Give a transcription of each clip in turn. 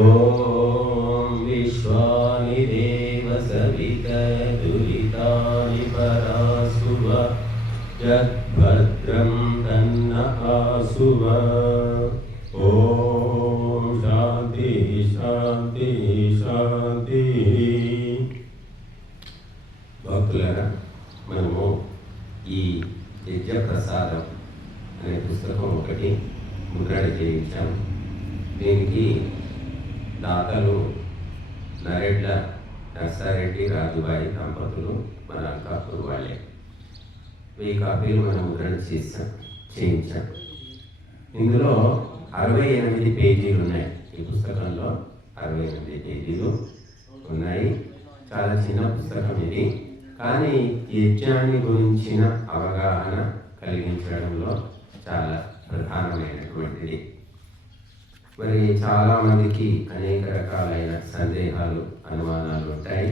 ఓం విశ్వాని దేవ సవిత దురితాని పరాసువ యద్భద్రం తన్న ఆసువ. ఓం శాంతి శాంతి శాంతి. భక్తులారా, మనము ఈ యజ్ఞప్రసాదం అనే పుస్తకం ఒకటి ముద్రణ చేయించాము. దీనికి దాతలు నరేడ్ల నర్సారెడ్డి రాజుబాయి దంపతులు మన అంకాపూర్ వాళ్ళే. 1000 కాపీలు మనం ముద్రణ చేయించాం. ఇందులో 68 పేజీలు ఉన్నాయి. ఈ పుస్తకంలో 68 పేజీలు ఉన్నాయి. చాలా చిన్న పుస్తకం ఇది, కానీ యజ్ఞాన్ని గురించిన అవగాహన కలిగించడంలో చాలా ప్రధానమైనటువంటిది. మరి చాలామందికి అనేక రకాలైన సందేహాలు, అనుమానాలు ఉంటాయి.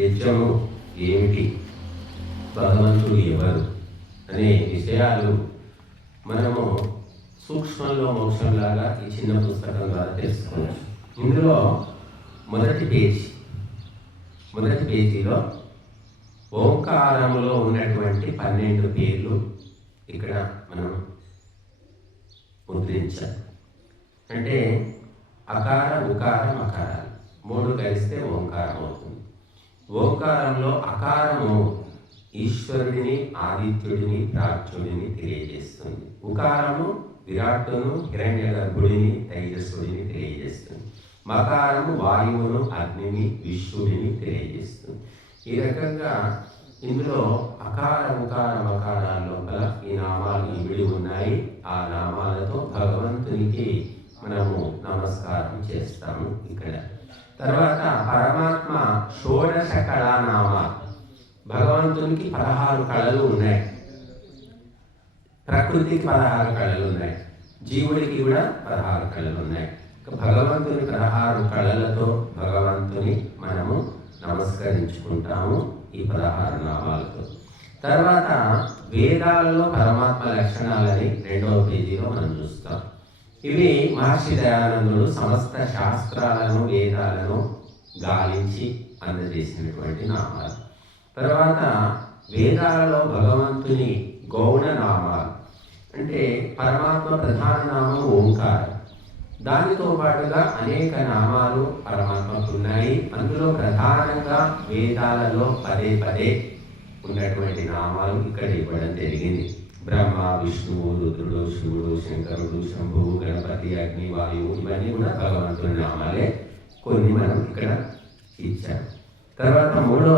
యజ్ఞము ఏమిటి, భగవంతుడు ఎవరు అనే విషయాలు మనము సూక్ష్మంలో మోక్షంలాగా ఈ చిన్న పుస్తకం ద్వారా తెలుసుకోవచ్చు. ఇందులో మొదటి పేజీలో ఓంకారములో ఉన్నటువంటి 12 పేర్లు ఇక్కడ మనం ముద్రించాం. అంటే అకార, ఉకార, మకారాలు 3 కలిస్తే ఓంకారం అవుతుంది. ఓంకారంలో అకారము ఈశ్వరుడిని, ఆదిత్యుడిని, ప్రాచ్యుడిని తెలియజేస్తుంది. ఉకారము విరాట్టును, హిరణ్య గర్భుడిని, తైజస్సుడిని తెలియజేస్తుంది. మకారము వాయువును, అగ్నిని, విశ్వడిని తెలియజేస్తుంది. ఈ రకంగా ఇందులో అకార, ఉకార, మకారాల లోపల ఈ నామాలు ఇమిడి ఉన్నాయి. ఆ నామాలతో భగవంతునికి మనము నమస్కారం చేస్తాము ఇక్కడ. తర్వాత పరమాత్మ షోడశ కళానామాలు. భగవంతునికి 16 కళలు ఉన్నాయి. ప్రకృతికి 16 కళలు ఉన్నాయి. జీవుడికి కూడా 16 కళలు ఉన్నాయి. భగవంతుని 16 కళలతో భగవంతుని మనము నమస్కరించుకుంటాము ఈ 16 నామాలతో. తర్వాత వేదాలలో పరమాత్మ లక్షణాలని 2వ పేజీలో మనం చూస్తాం. ఇవి మహర్షి దయానందుడు సమస్త శాస్త్రాలను, వేదాలను గాలించి అందజేసినటువంటి నామాలు. తర్వాత వేదాలలో భగవంతుని గౌణ నామాలు. అంటే పరమాత్మ ప్రధాన నామం ఓంకారం. దానితో పాటుగా అనేక నామాలు పరమాత్మకు ఉన్నాయి. అందులో ప్రధానంగా వేదాలలో పదే ఉన్నటువంటి నామాలు ఇక్కడ ఇవ్వడం జరిగింది. బ్రహ్మ, విష్ణువు, రుద్రుడు, శివుడు, శంకరుడు, శంభువు, గణపతి, అగ్ని, వాయువు ఇవన్నీ కూడా భగవంతుని నామాలే. కొన్ని మనం ఇక్కడ ఇచ్చాము. తర్వాత 3వ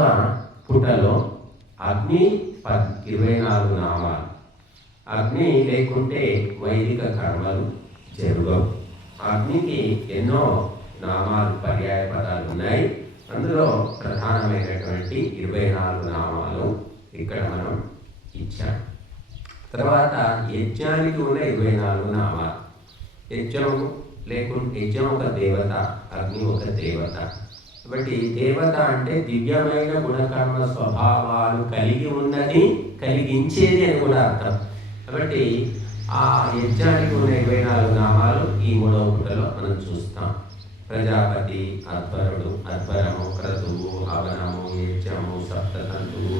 పుటలో అగ్ని 24 నామాలు. అగ్ని లేకుంటే వైదిక కర్మలు జరగవు. అగ్నికి ఎన్నో నామాలు, పర్యాయ పదాలు ఉన్నాయి. అందులో ప్రధానమైనటువంటి 24 నామాలు ఇక్కడ మనం ఇచ్చాం. తర్వాత యజ్ఞానికి ఉన్న 24 నామాలు. యజ్ఞం ఒక దేవత, అగ్ని ఒక దేవత. కాబట్టి దేవత అంటే దివ్యమైన గుణకర్మ స్వభావాలు కలిగి ఉన్నది, కలిగించేది అని కూడా అర్థం. కాబట్టి ఆ యజ్ఞానికి ఉన్న 24 నామాలు ఈ 3వ పుటలో మనం చూస్తాం. ప్రజాపతి, అధ్వరుడు, అధ్వరము, క్రతువు, హవనము, యజ్ఞము, సప్తతంతువు,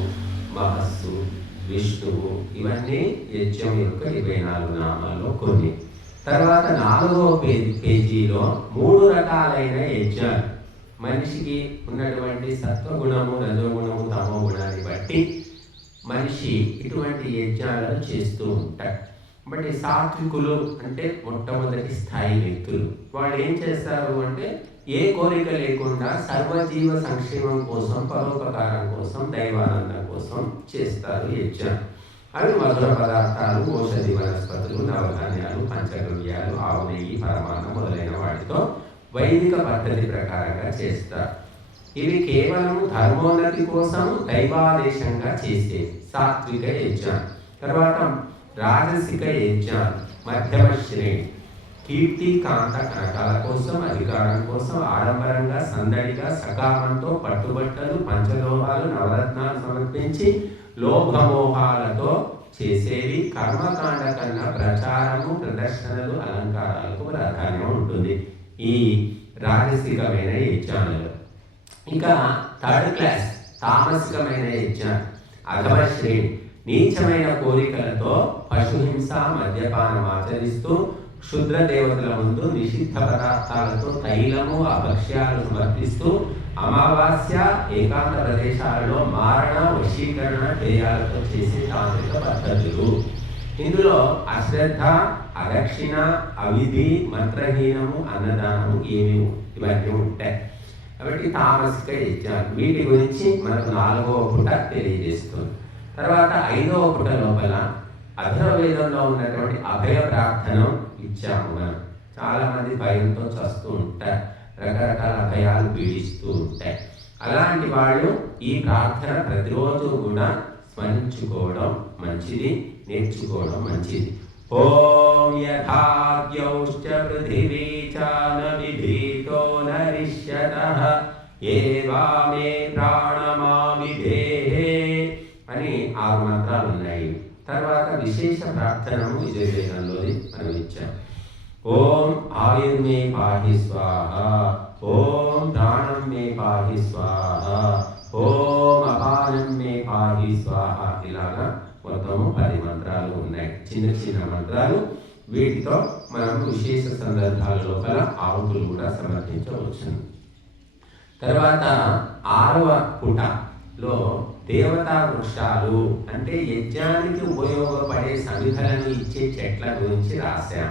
మహస్సు, విష్ణువు ఇవన్నీ యజ్ఞం యొక్క 24 నామాల్లో కొన్ని. తర్వాత 4వ పేజీలో 3 రకాలైన యజ్ఞాలు. మనిషికి ఉన్నటువంటి సత్వగుణము, రజోగుణము, తమో గుణాన్ని బట్టి మనిషి ఇటువంటి యజ్ఞాలను చేస్తూ ఉంటారు. బట్ సాత్వికులు అంటే మొట్టమొదటి స్థాయి వ్యక్తులు. వాళ్ళు ఏం చేస్తారు అంటే ఏ కోరిక లేకుండా సర్వజీవ సంక్షేమం కోసం, పరోపకారం కోసం, దైవానందం కోసం చేస్తారు యజ్ఞం. అవి మధుర పదార్థాలు, ఔషధి వనస్పతులు, నవధాన్యాలు, పంచగవ్యాలు, ఆవు నెయ్యి, పరమాన్నం మొదలైన వాటితో వైదిక పద్ధతి ప్రకారంగా చేస్తారు. ఇవి కేవలం ధర్మోన్నతి కోసం దైవాదేశంగా చేసే సాత్విక యజ్ఞం. తర్వాత రాజసిక యజ్ఞాలు మధ్యమ శ్రేణి. కీర్తి, కాంత, కనకాల కోసం, అధికారం కోసం ఆడంబరంగా, సందడిగా, సకామంతో పట్టుబట్టలు, పంచలోహాలు, నవరత్నాలు సమర్పించి లోభమోహాలతో చేసేవి. కర్మకాండ కన్నా ప్రచారము, ప్రదర్శనలు, అలంకారాలకు ప్రాధాన్యం ఉంటుంది. ఈ రాజసికమైన యజ్ఞాలలో. ఇక థర్డ్ క్లాస్ తామసికమైన యజ్ఞాలు, అధమ శ్రేణి, నీచమైన కోరికలతో పశుహింస మద్యపానం ఆచరిస్తూ క్షుద్ర దేవతల ముందు నిషిద్ధ పదార్థాలతో తైలము అభక్ష్యాలు సమర్పిస్తూ అమావాస్య ఏకాంత ప్రదేశాలలో మారణ వశీకరణ క్రియాలతో చేసే తాంత్రిక పద్ధతులు. ఇందులో అశ్రద్ధ, అదక్షిణ, అవిధి, మంత్రహీనము, అన్నదానము ఇవన్నీ ఉంటాయి. కాబట్టి తామసిక యజ్ఞాలు, వీటి గురించి మనకు 4వ పుట తెలియజేస్తుంది. తర్వాత 5వ పుట లోపల అథర్వవేదంలో ఉన్నటువంటి అభయ ప్రార్థన ఇచ్చాము. మనం చాలామంది భయంతో చస్తూ ఉంటారు, రకరకాల అభయాలు పీడిస్తూ ఉంటాయి. అలాంటి వాళ్ళు ఈ ప్రార్థన ప్రతిరోజు కూడా స్మరించుకోవడం మంచిది, నేర్చుకోవడం మంచిది. ఓం యథాద్యౌశ్చ పృథివీ చ న విధీతో నరిష్యతః ఏవామే ప్రాణమావిధేహే అని 6 మంత్రాలు ఉన్నాయి. తర్వాత విశేష ప్రార్థనము యజుర్వేదంలోని మనం ఇచ్చాం. ఓం ఆయుర్మే పాహి స్వాహ, ఓం ప్రాణం మే పాహి స్వాహ, ఓం అపానం మే పాహి స్వాహ, ఇలాగా మొత్తము 10 మంత్రాలు ఉన్నాయి. చిన్న చిన్న మంత్రాలు. వీటితో మనం విశేష సందర్భాల లోపల ఆహుతులు కూడా సమర్పించవచ్చు. తర్వాత 6వ పుటలో దేవతా వృక్షాలు అంటే యజ్ఞానికి ఉపయోగపడే సమిధలను ఇచ్చే చెట్ల గురించి రాశాం.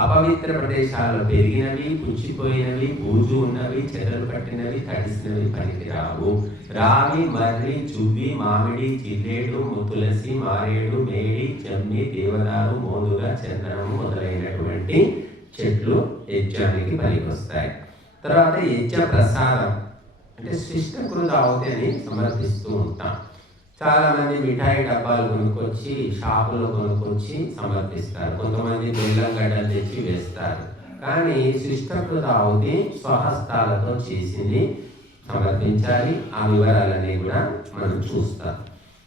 అపవిత్ర ప్రదేశాల్లో పెరిగినవి, పుచ్చిపోయినవి, బూజు ఉన్నవి, చెదలు పట్టినవి, తడిసినవి పనికిరావు. రావి, మర్రి, చువ్వి, మామిడి, జిల్లేడు, తులసి, మారేడు, మేడి, జమ్మి, దేవదారు, మోదుగ, చందనము మొదలైనటువంటి చెట్లు యజ్ఞానికి పనికొస్తాయి. తర్వాత యజ్ఞ ప్రసాదం అంటే శిష్టకృత ఆహుతి అని సమర్పిస్తూ ఉంటాం. చాలామంది మిఠాయి డబ్బాలు కొనుక్కొచ్చి షాపులో కొనుక్కొచ్చి సమర్పిస్తారు. కొంతమంది బెల్లం గడ్డలు తెచ్చి వేస్తారు. కానీ శిష్టకృత ఆహుతి స్వహస్తాలతో చేసింది సమర్పించాలి. ఆ వివరాలన్నీ కూడా మనం చూస్తాం.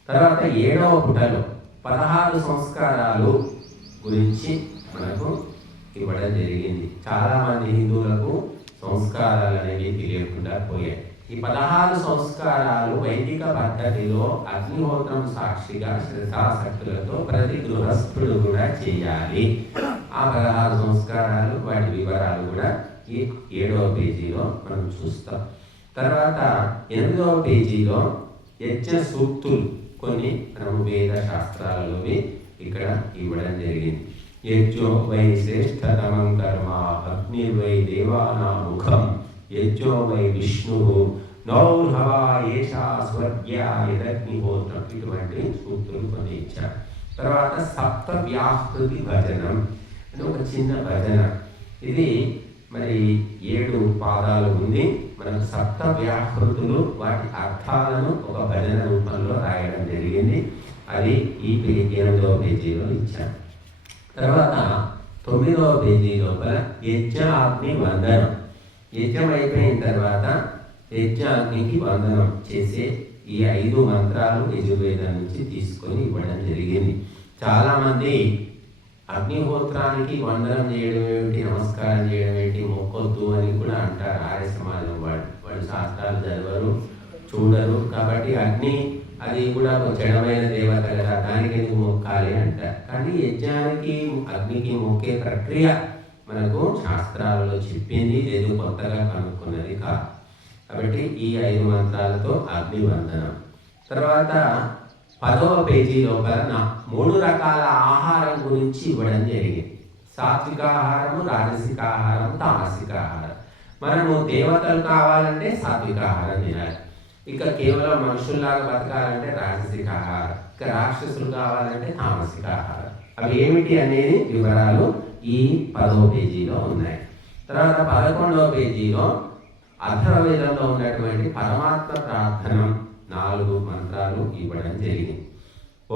తర్వాత 7వ పుటలో 16 సంస్కారాలు గురించి మనకు ఇవ్వడం జరిగింది. చాలామంది హిందువులకు సంస్కారాలు అనేవి తెలియకుండా పోయాయి. ఈ 16 సంస్కారాలు వైదిక పద్ధతిలో అగ్నిహోత్రం సాక్షిగా శ్రద్ధాశక్తులతో ప్రతి గృహస్థుడు కూడా చేయాలి. ఆ 16 సంస్కారాలు, వాటి వివరాలు కూడా ఈ 7వ పేజీలో మనం చూస్తాం. తర్వాత 8వ పేజీలో యజ్ఞ సూక్తులు కొన్ని మనము వేద శాస్త్రాలలోవి ఇక్కడ ఇవ్వడం జరిగింది. యజ్ఞో వై శ్రేష్ఠతమం కర్మ అగ్నిర్వై దేవానాముఖం యజ్ఞో వై విష్ణు నౌర్హవా ఏషా స్వర్గ్యా యదగ్నిహోత్రం, ఇటువంటి సూక్తులు కొన్ని ఇచ్చారు. తర్వాత సప్త వ్యాహృతి భజనం అని ఒక చిన్న భజన. ఇది మరి 7 పాదాలు ఉంది. మనం సప్త వ్యాహృతులు, వాటి అర్థాలను ఒక భజన రూపంలో రాయడం జరిగింది. అది ఈ 8వ పేజీలో ఇచ్చాం. తర్వాత 9వ పేజీ లోపల యజ్ఞాగ్ని వందనం. యజ్ఞం అయిపోయిన తర్వాత యజ్ఞాగ్నికి వందనం చేసే ఈ 5 మంత్రాలు యజుర్వేదం నుంచి తీసుకొని ఇవ్వడం జరిగింది. చాలామంది అగ్నిహోత్రానికి వందనం చేయడం ఏమిటి, నమస్కారం చేయడం ఏంటి, మొక్కొద్దు అని కూడా అంటారు. ఆర్య సమాజం వాళ్ళు శాస్త్రాలు చదవరు, చూడరు. కాబట్టి అగ్ని అది కూడా ఒక చెడమైన దేవత కదా, దానికి ఎందుకు మొక్కాలి అంటారు. కానీ యజ్ఞానికి అగ్నికి మొక్కే ప్రక్రియ మనకు శాస్త్రాలలో చెప్పింది, ఏదో కొత్తగా కనుక్కున్నది కాదు. కాబట్టి ఈ 5 మంత్రాలతో అగ్నివందనం. తర్వాత 10వ పేజీ లోపల 3 రకాల ఆహారం గురించి ఇవ్వడం జరిగింది. సాత్వికాహారము, రాజసికాహారం, తామసికాహారం. మనము దేవతలు కావాలంటే సాత్వికాహారం తినాలి. ఇక కేవలం మనుషుల్లాగా బతకాలంటే రాజసికాహారం. ఇక రాక్షసులు కావాలంటే తామసికాహారం. అవి ఏమిటి అనేది వివరాలు ఈ 10వ పేజీలో ఉన్నాయి. తర్వాత 11వ పేజీలో అథర్వవేదంలో ఉన్నటువంటి పరమాత్మ ప్రార్థనం 4 మంత్రాలు ఇవ్వడం జరిగింది.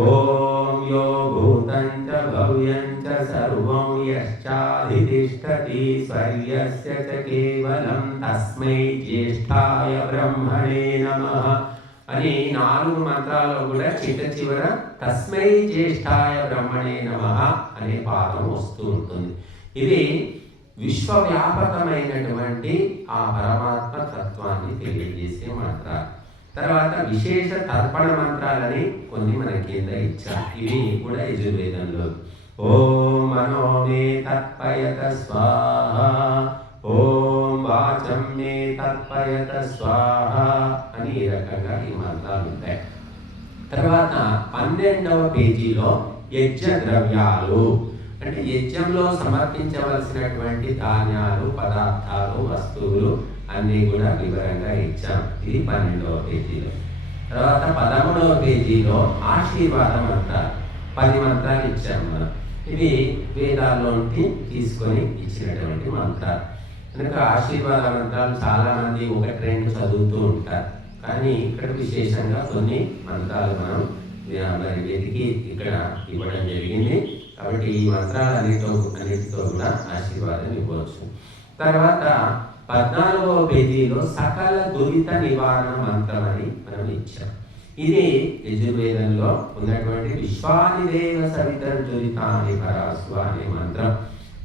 ఓం యో భూతం చ భవ్యం చ సర్వం యశ్చాధితిష్ఠతి స్వర్యస్య చ కేవలం తస్మై జ్యేష్ఠాయ బ్రహ్మణే నమః అని 4 మంత్రాల్లో కూడా చివర తస్మై జ్యేష్ఠాయ బ్రహ్మణే నమః అనే పాదం వస్తూ ఉంటుంది. ఇది విశ్వవ్యాపకమైనటువంటి ఆ పరమాత్మ తత్వాన్ని తెలియజేసే మంత్రాలు. తర్వాత విశేష తర్పణ మంత్రాలని కొన్ని మన కింద ఇచ్చారు. ఇవి కూడా యజుర్వేదంలో ఓం మనో మే తర్పయత స్వాహ, ఓం వాచం మే తర్పయత స్వాహ అని ఈ రకంగా ఈ మంత్రాలు ఉంటాయి. తర్వాత 12వ పేజీలో యజ్ఞ ద్రవ్యాలు అంటే యజ్ఞంలో సమర్పించవలసినటువంటి ధాన్యాలు, పదార్థాలు, వస్తువులు అన్నీ కూడా వివరంగా ఇచ్చాం. ఇది 12వ పేజీలో. తర్వాత 13వ పేజీలో ఆశీర్వాద మంత్రాలు 10 మంత్రాలు ఇచ్చాం మనం. ఇవి వేదాల్లోంచి తీసుకొని ఇచ్చినటువంటి మంత్రాలు. కనుక ఆశీర్వాద మంత్రాలు చాలామంది 1-2 చదువుతూ ఉంటారు. కానీ ఇక్కడ విశేషంగా కొన్ని మంత్రాలు మనం మరి వెతికి ఇక్కడ ఇవ్వడం జరిగింది. కాబట్టి ఈ మంత్రాలన్నిటితో కూడా ఆశీర్వాదం ఇవ్వచ్చు. తర్వాత 14వ పేజీలో సకల దురిత నివారణ మంత్రం అని మనం ఇచ్చాం. ఇది యజుర్వేదంలో ఉన్నటువంటి విశ్వానిదేవ సవితర్దురితాని పరాసు అనే మంత్రం.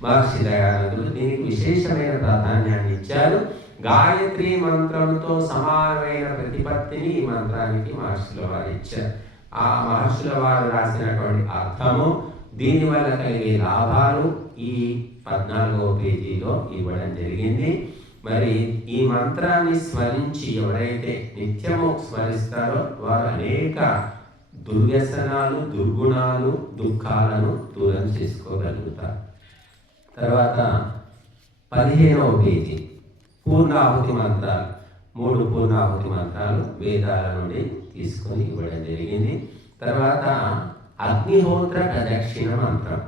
మహర్షి దయానందులు దీనికి విశేషమైన ప్రాధాన్యాన్ని ఇచ్చారు. గాయత్రి మంత్రంతో సమానమైన ప్రతిపత్తిని ఈ మంత్రానికి మహర్షుల వారు ఇచ్చారు. ఆ మహర్షుల వారు రాసినటువంటి అర్థము, దీనివల్ల కలిగే లాభాలు ఈ 14వ పేజీలో ఇవ్వడం జరిగింది. మరి ఈ మంత్రాన్ని స్మరించి ఎవరైతే నిత్యము స్మరిస్తారో వారు అనేక దుర్వ్యసనాలు, దుర్గుణాలు, దుఃఖాలను దూరం చేసుకోగలుగుతారు. తర్వాత 15వ పేజీ పూర్ణాహుతి మంత్రాలు. 3 పూర్ణాహుతి మంత్రాలు వేదాల నుండి తీసుకొని ఇవ్వడం జరిగింది. తర్వాత అగ్నిహోత్ర ప్రదక్షిణ మంత్రం.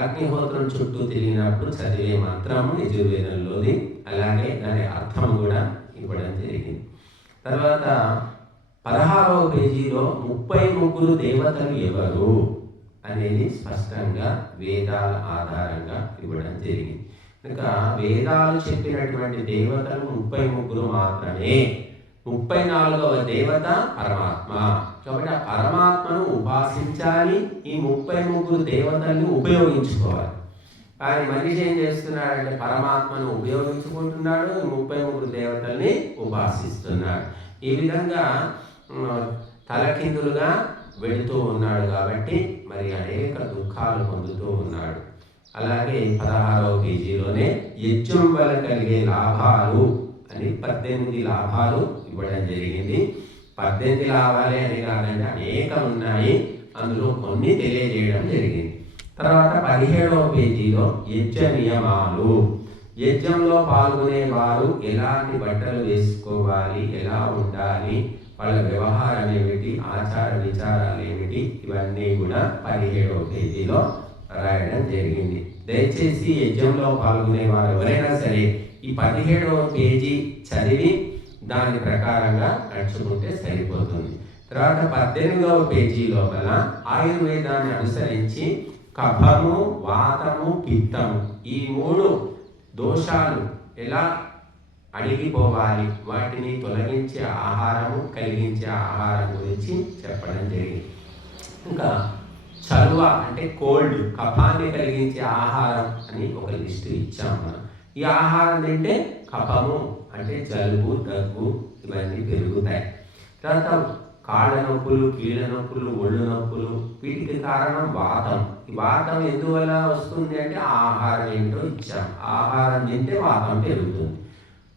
అగ్నిహోత్రం చుట్టూ తిరిగినప్పుడు చదివే మంత్రము యజుర్వేదంలోది. అలాగే దాని అర్థం కూడా ఇవ్వడం జరిగింది. తర్వాత 16వ పేజీలో 33 దేవతలు ఎవరు అనేది స్పష్టంగా వేదాల ఆధారంగా ఇవ్వడం జరిగింది. కనుక వేదాలు చెప్పినటువంటి దేవతలు 33 మాత్రమే. 34వ దేవత పరమాత్మ. కాబట్టి ఆ పరమాత్మను ఉపాసించాలి. ఈ 33 దేవతల్ని ఉపయోగించుకోవాలి. కానీ మనిషి ఏం చేస్తున్నాడంటే పరమాత్మను ఉపయోగించుకుంటున్నాడు, 33 దేవతల్ని ఉపాసిస్తున్నాడు. ఈ విధంగా తలకిందులుగా వెళుతూ ఉన్నాడు. కాబట్టి మరి అనేక దుఃఖాలు పొందుతూ ఉన్నాడు. అలాగే 16వ పేజీలోనే యజ్ఞం వల్ల కలిగే లాభాలు అని 18 లాభాలు ఇవ్వడం జరిగింది. 18 లాభాలే అని కాదంటే అనేకం ఉన్నాయి. అందులో కొన్ని తెలియజేయడం జరిగింది. తర్వాత 17వ పేజీలో యజ్ఞ నియమాలు. యజ్ఞంలో పాల్గొనే వారు ఎలాంటి బట్టలు వేసుకోవాలి, ఎలా ఉండాలి, వాళ్ళ వ్యవహారం ఏమిటి, ఆచార విచారాలు ఏమిటి, ఇవన్నీ కూడా 17వ పేజీలో రాయడం జరిగింది. దయచేసి యజ్ఞంలో పాల్గొనే వారు ఎవరైనా సరే ఈ 17వ పేజీ చదివి దాని ప్రకారంగా నడుచుకుంటే సరిపోతుంది. తర్వాత 18వ పేజీ లోపల ఆయుర్వేదాన్ని అనుసరించి కఫము, వాతము, పిత్తము ఈ 3 దోషాలు ఎలా అణిగిపోవాలి, వాటిని తొలగించే ఆహారము, కలిగించే ఆహారం గురించి చెప్పడం జరిగింది. ఇంకా చలువ అంటే కోల్డ్, కఫాన్ని కలిగించే ఆహారం అని ఒక లిస్టు ఇచ్చాం మనం. ఈ ఆహారం తింటే కఫము అంటే జలుబు, దగ్గు ఇవన్నీ పెరుగుతాయి. తర్వాత కాళ్ళ నొప్పులు, కీళ్ళ నొప్పులు, ఒళ్ళు నొప్పులు, వీటికి కారణం వాతం. ఈ వాతం ఎందువల్ల వస్తుంది అంటే ఆహారం ఏంటో ఇచ్చాం. ఆహారం తింటే వాతం పెరుగుతుంది.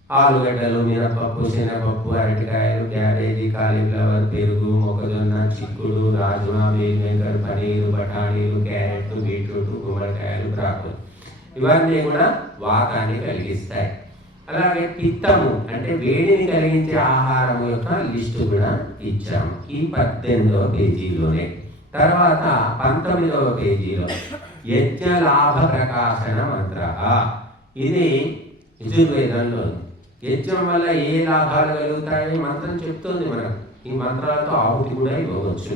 ఆలుగడ్డలు, మినపప్పు, శనగపప్పు, అరటికాయలు, క్యాబేజీ, కాలీఫ్లవర్, పెరుగు, మొక్కజొన్న, చిక్కుడు, రాజ్మా, మేకర్, పనీరు, బఠానీలు, క్యారెట్, బీట్రూట్, గుమ్మడికాయలు, బ్రాకులు ఇవన్నీ కూడా వాతాన్ని కలిగిస్తాయి. అలాగే పిత్తము అంటే వేడిని కలిగించే ఆహారం యొక్క లిస్టు కూడా ఇచ్చాము ఈ 18వ పేజీలోనే. తర్వాత 19వ పేజీలో యజ్ఞ లాభ ప్రకాశన మంత్ర. ఇది యజుర్వేదంలో యజ్ఞం వల్ల ఏ లాభాలు కలుగుతాయని మంత్రం చెప్తుంది మనకు. ఈ మంత్రాలతో ఆహుతి కూడా ఇవ్వవచ్చు.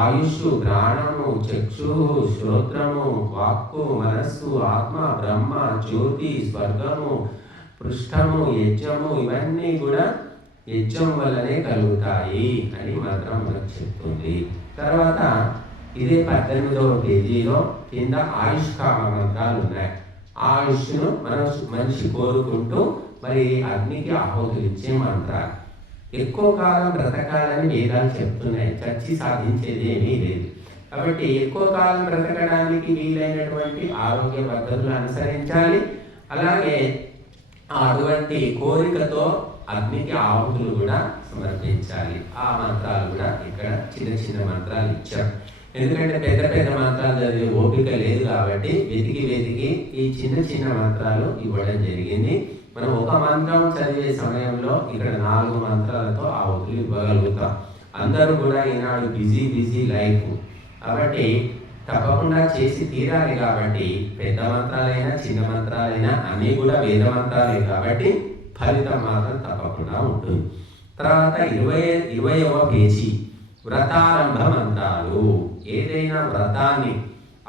ఆయుష్, ప్రాణము, చక్షు, శ్రోత్రము, వాక్కు, మనస్సు, ఆత్మ, బ్రహ్మ, జ్యోతి, స్వర్గము, పృష్ఠము, యజ్ఞము ఇవన్నీ కూడా యజ్ఞం వల్లనే కలుగుతాయి అని మంత్రం మనకు చెప్తుంది. తర్వాత ఇదే 18వ పేజీలో కింద ఆయుష్కామ మంత్రాలు ఉన్నాయి. ఆయుష్ను మనిషి కోరుకుంటూ మరి అగ్నికి ఆహుతులు ఇచ్చే మంత్రాలు. ఎక్కువ కాలం బ్రతకాలని వేదాలు చెప్తున్నాయి, చచ్చి సాధించేది ఏమీ లేదు. కాబట్టి ఎక్కువ కాలం బ్రతకడానికి వీలైనటువంటి ఆరోగ్య పద్ధతులు అనుసరించాలి. అలాగే అటువంటి కోరికతో అగ్నికి ఆహుతులు కూడా సమర్పించాలి. ఆ మంత్రాలు కూడా ఇక్కడ చిన్న చిన్న మంత్రాలు ఇచ్చాం. ఎందుకంటే పెద్ద పెద్ద మంత్రాలు చదివే ఓపిక లేదు కాబట్టి వెతికి ఈ చిన్న చిన్న మంత్రాలు ఇవ్వడం జరిగింది. మనం ఒక మంత్రం చదివే సమయంలో ఇక్కడ 4 మంత్రాలతో ఆహుతులు ఇవ్వగలుగుతాం. అందరూ కూడా ఈనాడు బిజీ లైఫ్ కాబట్టి తప్పకుండా చేసి తీరాలి. కాబట్టి పెద్ద మంత్రాలైనా చిన్న మంత్రాలైనా అన్నీ కూడా వేద మంత్రాలే కాబట్టి ఫలితం మాత్రం తప్పకుండా ఉంటుంది. తర్వాత 20వ పేజీ వ్రతారంభ మంత్రాలు. ఏదైనా వ్రతాన్ని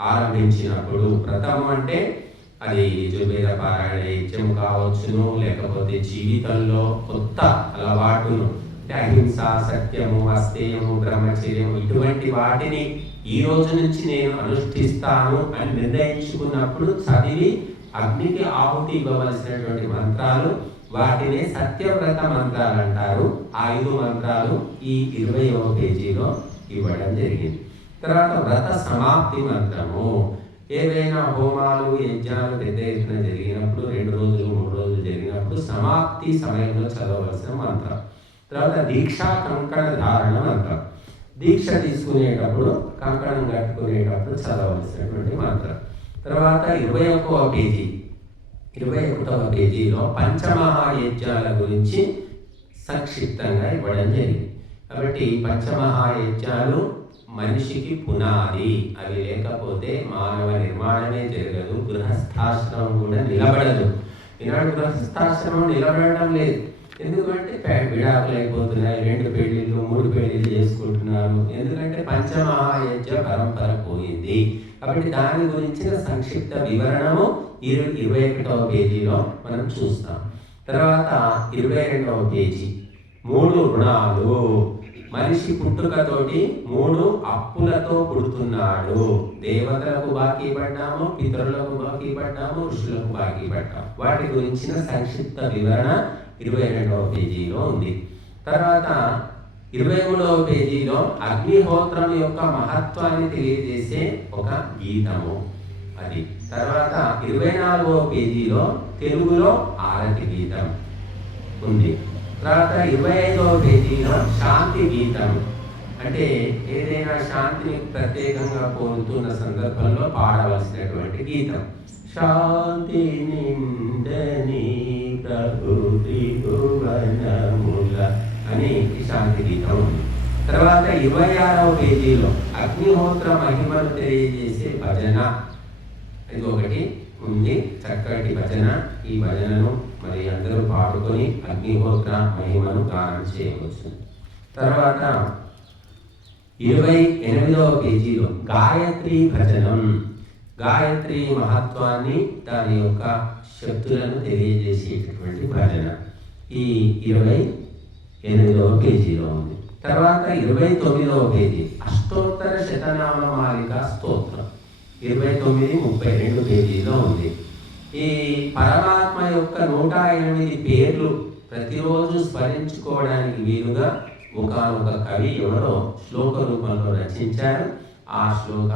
ఆరంభించినప్పుడు, వ్రతము అంటే అది యజుర్వేద పారాయణ యజ్ఞం కావచ్చును, లేకపోతే జీవితంలో కొత్త అలవాటును అంటే అహింస, సత్యము, అస్తేయము, బ్రహ్మచర్యము ఇటువంటి వాటిని ఈ రోజు నుంచి నేను అనుష్ఠిస్తాను అని నిర్ణయించుకున్నప్పుడు చదివి అగ్నికి ఆహుతి ఇవ్వవలసినటువంటి మంత్రాలు, వాటినే సత్యవ్రత మంత్రాలు అంటారు. 5 మంత్రాలు ఈ 20వ పేజీలో ఇవ్వడం జరిగింది. తర్వాత వ్రత సమాప్తి మంత్రము. ఏవైనా హోమాలు, యజ్ఞాలు పెద్ద ఎత్తున జరిగినప్పుడు 2 రోజులు 3 రోజులు జరిగినప్పుడు సమాప్తి సమయంలో చదవవలసిన మంత్రం. తర్వాత దీక్షా కంకణ ధారణ మంత్రం. దీక్ష తీసుకునేటప్పుడు, కంకణం కట్టుకునేటప్పుడు చదవలసినటువంటి మంత్రం. తర్వాత 21వ పేజీ 21వ పేజీలో పంచమహాయజ్ఞాల గురించి సంక్షిప్తంగా ఇవ్వడం జరిగింది. కాబట్టి పంచమహాయజ్ఞాలు మనిషికి పునాది. అవి లేకపోతే మానవ నిర్మాణమే జరగదు, గృహస్థాశ్రమం కూడా నిలబడదు. ఈనాడు గృహస్థాశ్రమం నిలబడడం లేదు. ఎందుకంటే విడాకులు అయిపోతున్నాయి, 2 పెళ్లిళ్ళు 3 పెళ్లిళ్ళు చేసుకుంటున్నారు. ఎందుకంటే పంచమహాయజ్ఞ పరంపర పోయింది. కాబట్టి దాని గురించిన సంక్షిప్త వివరణము 21వ పేజీలో మనం చూస్తాం. తర్వాత 22వ పేజీ 3 రుణాలు. మనిషి పుట్టుకతోటి 3 అప్పులతో పుడుతున్నాడు. దేవతలకు బాకీ పడ్డాము, పితరులకు బాకీ పడ్డాము, ఋషులకు బాకీ పడ్డాము. వాటి గురించిన సంక్షిప్త వివరణ 22వ పేజీలో ఉంది. తర్వాత 23వ పేజీలో అగ్నిహోత్రం యొక్క మహత్వాన్ని తెలియజేసే ఒక గీతము అది. తర్వాత 24వ పేజీలో తెలుగులో ఆరతి గీతం ఉంది. తర్వాత 25వ పేజీలో శాంతి గీతం, అంటే ఏదైనా శాంతిని ప్రత్యేకంగా కోరుతున్న సందర్భంలో పాడవలసినటువంటి గీతం. శాంతి నిండని ప్రకృతి భువనముల అని ఈ శాంతి గీతం ఉంది. తర్వాత 26వ పేజీలో అగ్నిహోత్ర మహిమను తెలియజేసే భజన ఇది ఒకటి ఉంది, చక్కటి భజన. ఈ భజనను మరి అందరూ పాడుకొని అగ్నిహోత్ర మహిమను గానం చేయవచ్చు. తర్వాత 28వ పేజీలో గాయత్రి భజనం, గాయత్రి మహత్వాన్ని దాని యొక్క శక్తులను తెలియజేసేటటువంటి భజన ఈ 28వ పేజీలో ఉంది. తర్వాత 29వ పేజీ అష్టోత్తర శతనామ మాలిక స్తోత్రం 29, 32 పేజీలో ఉంది. ఈ పరమాత్మ యొక్క 108 పేర్లు ప్రతిరోజు స్మరించుకోవడానికి వీలుగా ఒకానొక కవి ఎవరో శ్లోక రూపంలో రచించారు. ఆ శ్లోక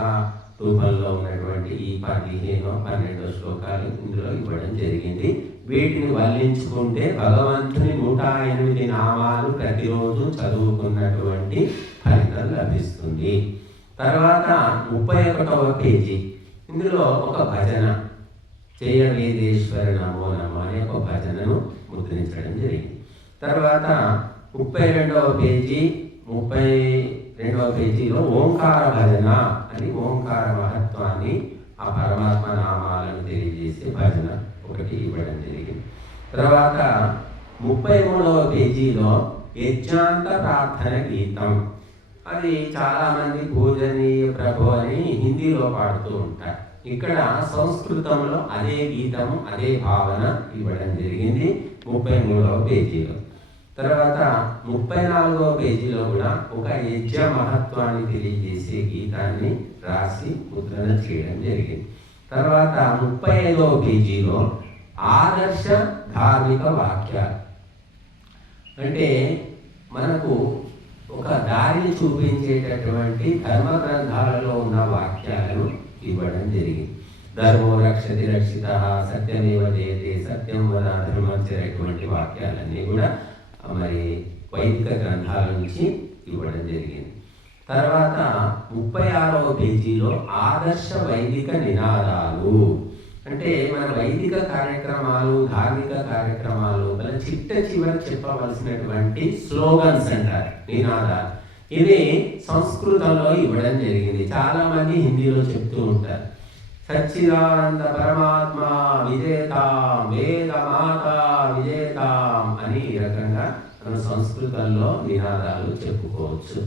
రూపంలో ఉన్నటువంటి ఈ 15, 12 శ్లోకాలు ఇందులో ఇవ్వడం జరిగింది. వీటిని వల్లించుకుంటే భగవంతుని 108 నామాలు ప్రతిరోజు చదువుకున్నటువంటి ఫలితం లభిస్తుంది. తర్వాత 31వ పేజీ ఇందులో ఒక భజన జయ వేదేశ్వర నమో నమో అనే ఒక భజనను ముద్రించడం జరిగింది. తర్వాత 32వ పేజీ 32వ పేజీలో ఓంకార భజన అని ఓంకార మహత్వాన్ని ఆ పరమాత్మ నామాలను తెలియజేసే భజన ఒకటి ఇవ్వడం జరిగింది. తర్వాత 33వ పేజీలో యజ్ఞాంత ప్రార్థన గీతం, అది చాలామంది పూజనీయ ప్రభు అని హిందీలో పాడుతూ ఉంటారు. ఇక్కడ సంస్కృతంలో అదే గీతము అదే భావన ఇవ్వడం జరిగింది 33వ పేజీలో. తర్వాత 34వ పేజీలో కూడా ఒక యజ్ఞ మహత్వాన్ని తెలియజేసే గీతాన్ని రాసి ముద్రణ చేయడం జరిగింది. తర్వాత 35వ పేజీలో ఆదర్శ ధార్మిక వాక్యాలు. అంటే మనకు ఒక దారిని చూపించేటటువంటి ధర్మ గ్రంథాలలో ఉన్న వాక్యాలను ఇవ్వడం జరిగింది. ధర్మో రక్షతి రక్షిత, సత్యమేవ జయతే, సత్యం వద ధర్మం చేరేటువంటి వాక్యాలన్నీ కూడా మరి వైదిక గ్రంథాల నుంచి ఇవ్వడం జరిగింది. తర్వాత 36వ పేజీలో ఆదర్శ వైదిక నినాదాలు. అంటే మన వైదిక కార్యక్రమాలు, ధార్మిక కార్యక్రమాలు చిట్ట చివరి చెప్పవలసినటువంటి స్లోగన్స్ అంటారు, నినాదాలు. ఇది సంస్కృతంలో ఇవ్వడం జరిగింది. చాలా మంది హిందీలో చెప్తూ ఉంటారు. సచ్చిదానంద పరమాత్మ విజేతాం, వేద మాత విజేతాం అని ఈ రకంగా మనం సంస్కృతంలో నినాదాలు చెప్పుకోవచ్చు.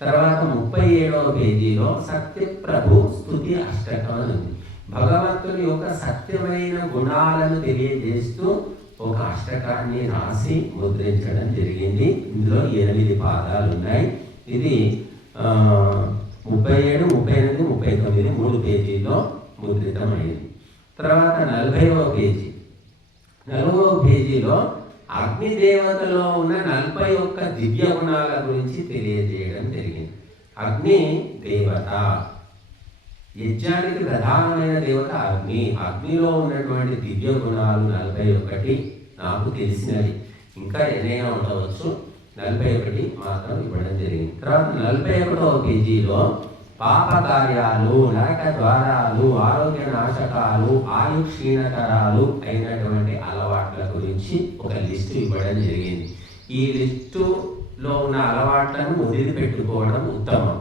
తర్వాత 37వ పేజీలో సత్యప్రభు స్తుతి అష్టకం అని ఉంది. భగవంతుని యొక్క సత్యమైన గుణాలను తెలియజేస్తూ ఒక అష్టకాన్ని రాసి ముద్రించడం జరిగింది. ఇందులో 8 పాదాలు ఉన్నాయి. ఇది 37, 38, 39 3 పేజీల్లో ముద్రితమైంది. తర్వాత 40వ పేజీ. 40వ పేజీలో అగ్నిదేవతలో ఉన్న 41 దివ్య గుణాల గురించి తెలియజేయడం జరిగింది. అగ్ని దేవత, యజ్ఞానికి ప్రధానమైన దేవత అగ్ని. అగ్నిలో ఉన్నటువంటి దివ్య గుణాలు 41 నాకు తెలిసినవి, ఇంకా ఏదైనా ఉండవచ్చు. 41 మాత్రం ఇవ్వడం జరిగింది. తర్వాత 41వ పేజీలో పాప కార్యాలు, నరక ద్వారాలు, ఆరోగ్య నాశకాలు, ఆయు క్షీణకరాలు అయినటువంటి అలవాట్ల గురించి ఒక లిస్టు ఇవ్వడం జరిగింది. ఈ లిస్టులో ఉన్న అలవాట్లను వదిలిపెట్టుకోవడం ఉత్తమం.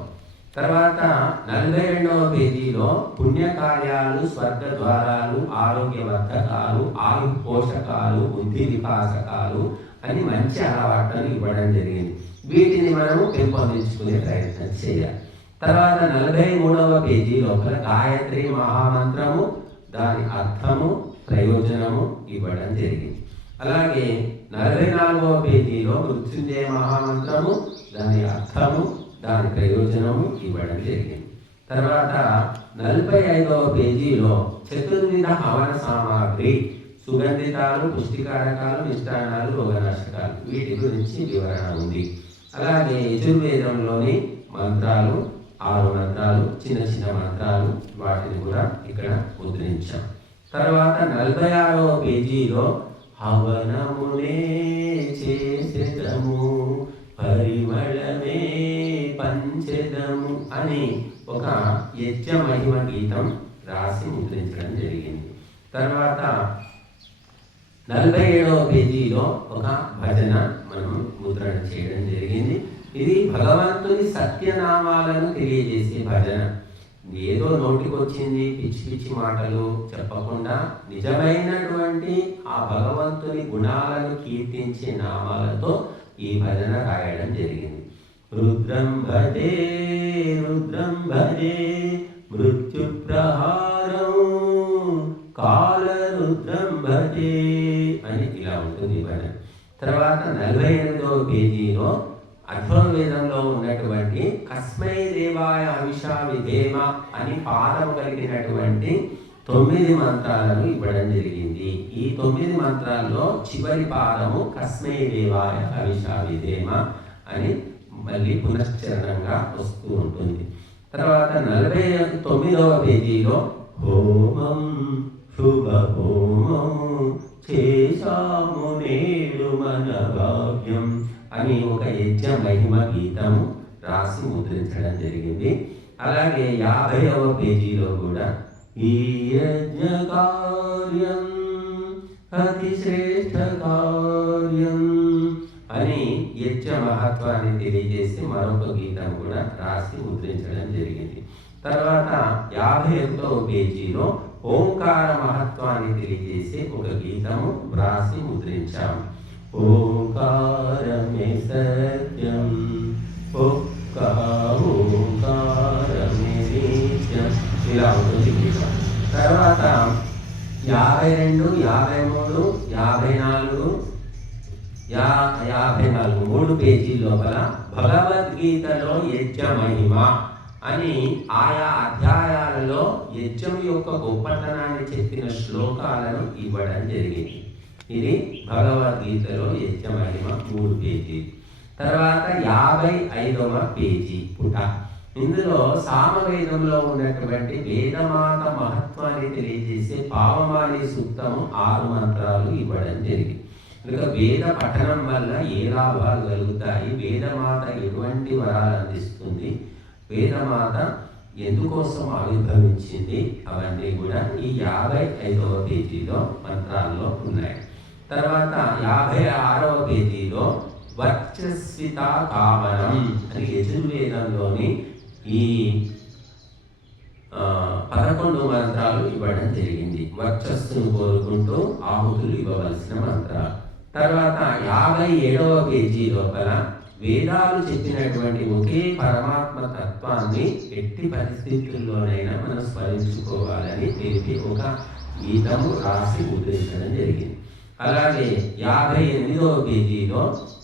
తర్వాత 42వ పేజీలో పుణ్యకార్యాలు, స్వర్గ ద్వారాలు, ఆరోగ్యవర్ధకాలు, ఆయు పోషకాలు, బుద్ధి వికాసకాలు అని మంచి అలవాట్లను ఇవ్వడం జరిగింది. వీటిని మనము పెంపొందించుకునే ప్రయత్నం చేయాలి. తర్వాత 43వ పేజీ లోపల గాయత్రి మహామంత్రము, దాని అర్థము, ప్రయోజనము ఇవ్వడం జరిగింది. అలాగే 44వ పేజీలో మృత్యుంజయ మహామంత్రము, దాని అర్థము, దాని ప్రయోజనము ఇవ్వడం జరిగింది. తర్వాత 45వ పేజీలో చతుర్విధ హవన సామాగ్రి, సుగంధితాలు, పుష్టికారకాలు, మిష్టానాలు, రోగనాశకాలు, వీటి గురించి వివరణ ఉంది. అలాగే యజుర్వేదంలోని మంత్రాలు, 6 మంత్రాలు, చిన్న చిన్న మంత్రాలు, వాటిని కూడా ఇక్కడ ముద్రించాం. తర్వాత 46వ పేజీలో హవనమునే చేసేదము, పరిమళమే పంచెదము అని ఒక యజ్ఞ మహిమ గీతం రాసి ముద్రించడం జరిగింది. తర్వాత 47వ పేజీలో ఒక భజన మనం ముద్రణ చేయడం జరిగింది. ఇది భగవంతుని సత్యనామాలను తెలియజేసే భజన. ఏదో నోటికొచ్చింది పిచ్చి పిచ్చి మాటలు చెప్పకుండా నిజమైనటువంటి ఆ భగవంతుని గుణాలను కీర్తించే నామాలతో ఈ భజన రాయడం జరిగింది. రుద్రం భజే రుద్రం భజే మృత్యు ప్రహారం కాల రుద్రం భజే అని ఇలా ఉంటుంది భజన. తర్వాత 48వ పేజీలో అథర్వవేదంలో ఉన్నటువంటి కస్మై దేవాయ హవిషా విధేమ అని పాదము కలిగినటువంటి 9 మంత్రాలను ఇవ్వడం జరిగింది. ఈ 9 మంత్రాల్లో చివరి పాదము కస్మై దేవాయ హవిషా విధేమ అని మళ్ళీ పునశ్చరణంగా వస్తూ ఉంటుంది. తర్వాత 49వ పేజీలో హోమం శుభ హోమం చేశాము నేడు మన భాగ్యం అని ఒక యజ్ఞ మహిమ గీతము రాసి ముద్రించడం జరిగింది. అలాగే 50వ పేజీలో కూడా ఈ యజ్ఞ కార్యం అతి శ్రేష్ఠ కార్యం అని యజ్ఞ మహత్వాన్ని తెలియజేసి మరొక గీతం కూడా రాసి ముద్రించడం జరిగింది. తర్వాత 51వ పేజీలో ఓంకార మహత్వాన్ని తెలియజేసి ఒక గీతము రాసి ముద్రించాము. ఓంకారమే సత్యం, ఒక్క ఓంకారమే నిత్యం, ఇలా ఉంటుంది గీతం. తర్వాత 52, 53, 54, 54 3 పేజీ లోపల భగవద్గీతలో యజ్ఞ మహిమ అని ఆయా అధ్యాయాలలో యజ్ఞం యొక్క గొప్పతనాన్ని చెప్పిన శ్లోకాలను ఇవ్వడం జరిగింది. ఇది భగవద్గీతలో యజ్ఞ మహిమ 3 పేజీ. తర్వాత 55వ పేజీ పుట. ఇందులో సామవేదంలో ఉన్నటువంటి వేదమాత మహత్వాన్ని తెలియజేసే పావమాని సూక్తము 6 మంత్రాలు ఇవ్వడం జరిగింది. కనుక వేద పఠనం వల్ల ఏ లాభాలు కలుగుతాయి, వేదమాత ఎటువంటి వరాలు అందిస్తుంది, వేదమాత ఎందుకోసం ఆవిర్భవించింది, అవన్నీ కూడా ఈ 55వ పేజీలో మంత్రాల్లో ఉన్నాయి. తర్వాత 56వ పేజీలో వర్చస్విత కామనం అని యజుర్వేదంలోని ఈ 11 మంత్రాలు ఇవ్వడం జరిగింది. వర్చస్సును కోరుకుంటూ ఆహుతులు ఇవ్వవలసిన మంత్రాలు. తర్వాత 57వ పేజీ లోపల వేదాలు చెప్పినటువంటి ఒకే పరమాత్మ తత్వాన్ని ఎట్టి పరిస్థితుల్లోనైనా మనం స్మరించుకోవాలని తెలిపి ఒక గీతము రాసి ముద్రించడం జరిగింది. అలాగే 58వ పేజీలో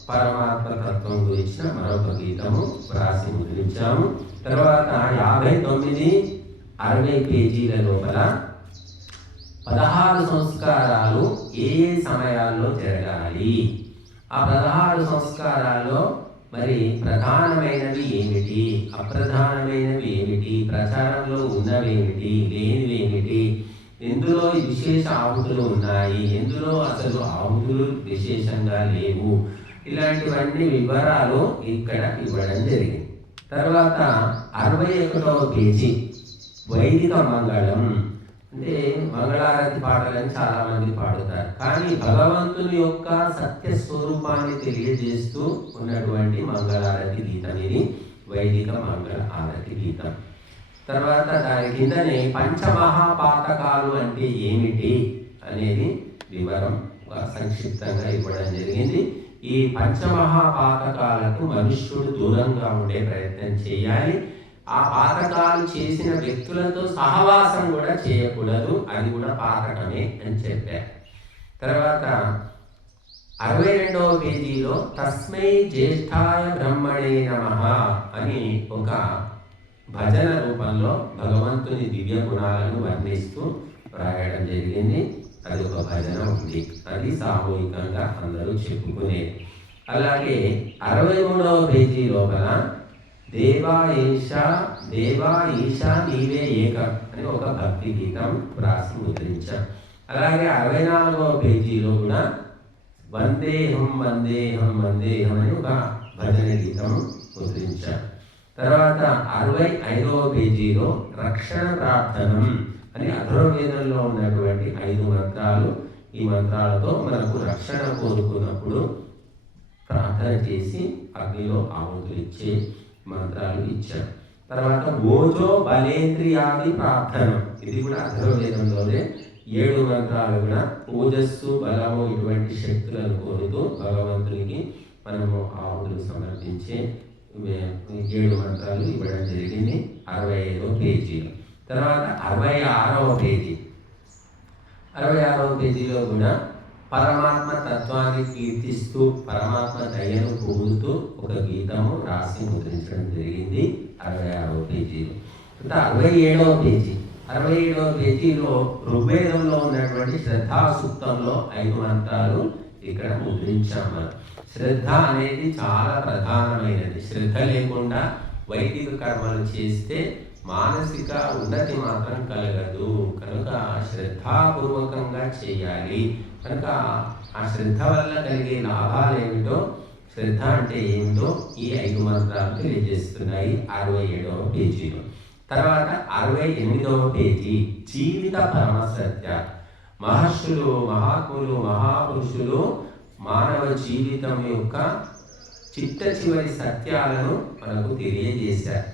పరమాత్మ తత్వం గురించిన మరొక గీతము రాసి ముద్రించాము. తర్వాత 59, 60 పేజీల లోపల 16 సంస్కారాలు ఏ సమయాల్లో జరగాలి, ఆ 16 సంస్కారాల్లో మరి ప్రధానమైనవి ఏమిటి, అప్రధానమైనవి ఏమిటి, ప్రచారంలో ఉన్నవేమిటి, లేనివేమిటి, ఎందులో విశేష ఆహుతులు ఉన్నాయి, ఎందులో అసలు ఆహుతులు విశేషంగా లేవు, ఇలాంటివన్నీ వివరాలు ఇక్కడ ఇవ్వడం జరిగింది. తర్వాత 61వ పేజీ వైదిక మంగళం. అంటే మంగళారతి పాటలని చాలా మంది పాడుతారు, కానీ భగవంతుని యొక్క సత్య స్వరూపాన్ని తెలియజేస్తూ ఉన్నటువంటి మంగళారతి గీతం ఇది వైదిక మంగళ ఆరతి గీతం. తర్వాత దాని కిందనే పంచమహాపాతకాలు అంటే ఏమిటి అనేది వివరం సంక్షిప్తంగా ఇవ్వడం జరిగింది. ఈ పంచమహాపాతకాలకు మనుష్యుడు దూరంగా ఉండే ప్రయత్నం చేయాలి. ఆ పాతకాలు చేసిన వ్యక్తులతో సహవాసం కూడా చేయకూడదు, అది కూడా పాతకమే అని చెప్పారు. తర్వాత 62వ పేజీలో తస్మై జ్యేష్ఠాయ బ్రహ్మణే నమః అని ఒక భజన రూపంలో భగవంతుని దివ్య గుణాలను వర్ణిస్తూ రాయడం జరిగింది. అది ఒక భజన ఉంది, అది సామూహికంగా అందరూ చెప్పుకునేది. అలాగే 63వ పేజీ లోపల దేవా ఈశా నీవే ఏకం అని ఒక భక్తి గీతం రాసి ముద్రించాం. అలాగే 64వ పేజీలో కూడా వందేహం వందేహం వందేహం అని ఒక భజన గీతం ముద్రించాం. తర్వాత 65వ పేజీలో రక్షణ ప్రార్థనం అని అథర్వవేదంలో ఉన్నటువంటి 5 మంత్రాలు. ఈ మంత్రాలతో మనకు రక్షణ కోరుకున్నప్పుడు ప్రార్థన చేసి అగ్నిలో ఆహుతులు ఇచ్చే మంత్రాలు ఇచ్చారు. తర్వాత ఓజో బలేంద్రియాది ప్రార్థన, ఇది కూడా అథర్వవేదంలోనే 7 మంత్రాలు కూడా ఓజస్సు బలము ఇటువంటి శక్తులను కోరుతూ భగవంతునికి మనము ఆహుతులు సమర్పించే 7 మంత్రాలు ఇవ్వడం జరిగింది 65వ పేజీలో. తర్వాత 66వ పేజీ 66వ పేజీలో కూడా పరమాత్మ తత్వాన్ని కీర్తిస్తూ పరమాత్మ దయను పొగుడుతూ ఒక గీతము రాసి ముద్రించడం జరిగింది 66వ పేజీలో. అంటే 67వ పేజీ 67వ పేజీలో ఋగ్వేదంలో ఉన్నటువంటి శ్రద్ధా సూక్తంలో 5 మంత్రాలు ఇక్కడ ముద్రించాము. శ్రద్ధ అనేది చాలా ప్రధానమైనది. శ్రద్ధ లేకుండా వైదిక కర్మలు చేస్తే మానసిక ఉన్నతి మాత్రం కలగదు. కనుక శ్రద్ధాపూర్వకంగా చేయాలి. కనుక ఆ శ్రద్ధ వల్ల కలిగే లాభాలు ఏమిటో, శ్రద్ధ అంటే ఏమిటో ఈ 5 మంత్రాలు తెలియజేస్తున్నాయి 67వ పేజీలో. తర్వాత 68వ పేజీ జీవిత పరమ సత్య. మహర్షులు, మహాత్ములు, మహాపురుషులు మానవ జీవితం యొక్క చిట్ట చివరి సత్యాలను మనకు తెలియజేశారు.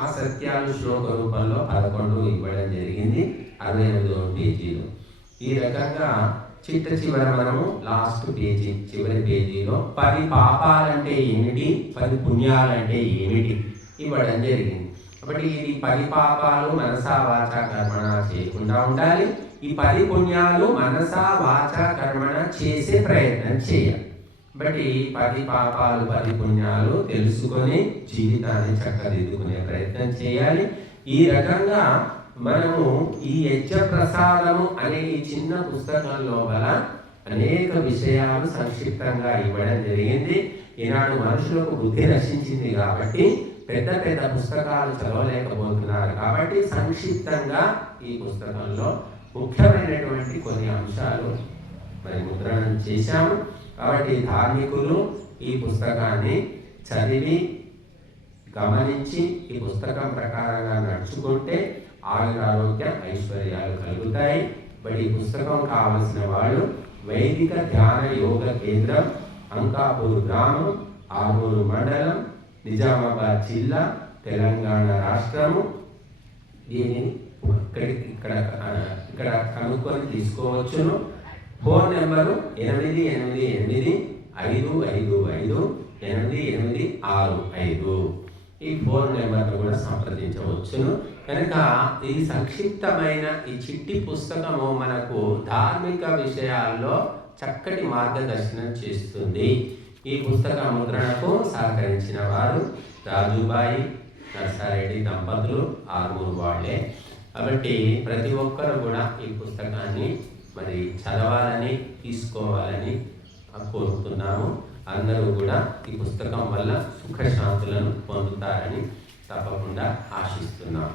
ఆ సత్యాలు శ్లోక రూపంలో 11 ఇవ్వడం జరిగింది 68వ పేజీలో. ఈ రకంగా చిట్ట చివర మనము లాస్ట్ పేజీ చివరి పేజీలో 10 పాపాలంటే ఏమిటి, 10 పుణ్యాలంటే ఏమిటి ఇవ్వడం జరిగింది. కాబట్టి ఈ 10 పాపాలు మనసా వాచా కర్మణ చేయకుండా ఉండాలి. ఈ 10 పుణ్యాలు మనసా వాచా కర్మణ చేసే ప్రయత్నం చేయాలి. బట్టి 10 పాపాలు 10 పుణ్యాలు తెలుసుకొని జీవితాన్ని చక్కదిద్దుకునే ప్రయత్నం చేయాలి. ఈ రకంగా మనము ఈ యజ్ఞ ప్రసాదము అనే ఈ చిన్న పుస్తకంలో గల అనేక విషయాలు సంక్షిప్తంగా ఇవ్వడం జరిగింది. ఈనాడు మనుషులకు బుద్ధి నశించింది కాబట్టి పెద్ద పెద్ద పుస్తకాలు చదవలేకపోతున్నారు కాబట్టి సంక్షిప్తంగా ఈ పుస్తకంలో ముఖ్యమైనటువంటి కొన్ని అంశాలు మరి ముద్రణం చేశాము. కాబట్టి ధార్మికులు ఈ పుస్తకాన్ని చదివి గమనించి ఈ పుస్తకం ప్రకారంగా నడుచుకుంటే ఆరోగ్య ఐశ్వర్యాలు కలుగుతాయి. బట్ ఈ పుస్తకం కావలసిన వాళ్ళు వైదిక ధ్యాన యోగ కేంద్రం, అంకాపూర్ గ్రామం, ఆర్మూరు మండలం, నిజామాబాద్ జిల్లా, తెలంగాణ రాష్ట్రము. దీనిని ఇక్కడ కనుక్కొని తీసుకోవచ్చును. Phone number 8885558865. ఈ ఫోన్ నెంబర్ను కూడా సంప్రదించవచ్చును. కనుక ఈ సంక్షిప్తమైన ఈ చిట్టి పుస్తకము మనకు ధార్మిక విషయాల్లో చక్కటి మార్గదర్శనం చేస్తుంది. ఈ పుస్తక ముద్రణకు సహకరించిన వారు రాజుబాయి నర్సారెడ్డి దంపతులు, ఆర్మూరు వాళ్ళే. కాబట్టి ప్రతి ఒక్కరు కూడా ఈ పుస్తకాన్ని మరి చదవాలని, తీసుకోవాలని కోరుతున్నాము. అందరూ కూడా ఈ పుస్తకం వల్ల సుఖశాంతులను పొందుతారని తప్పకుండా ఆశిస్తున్నాం.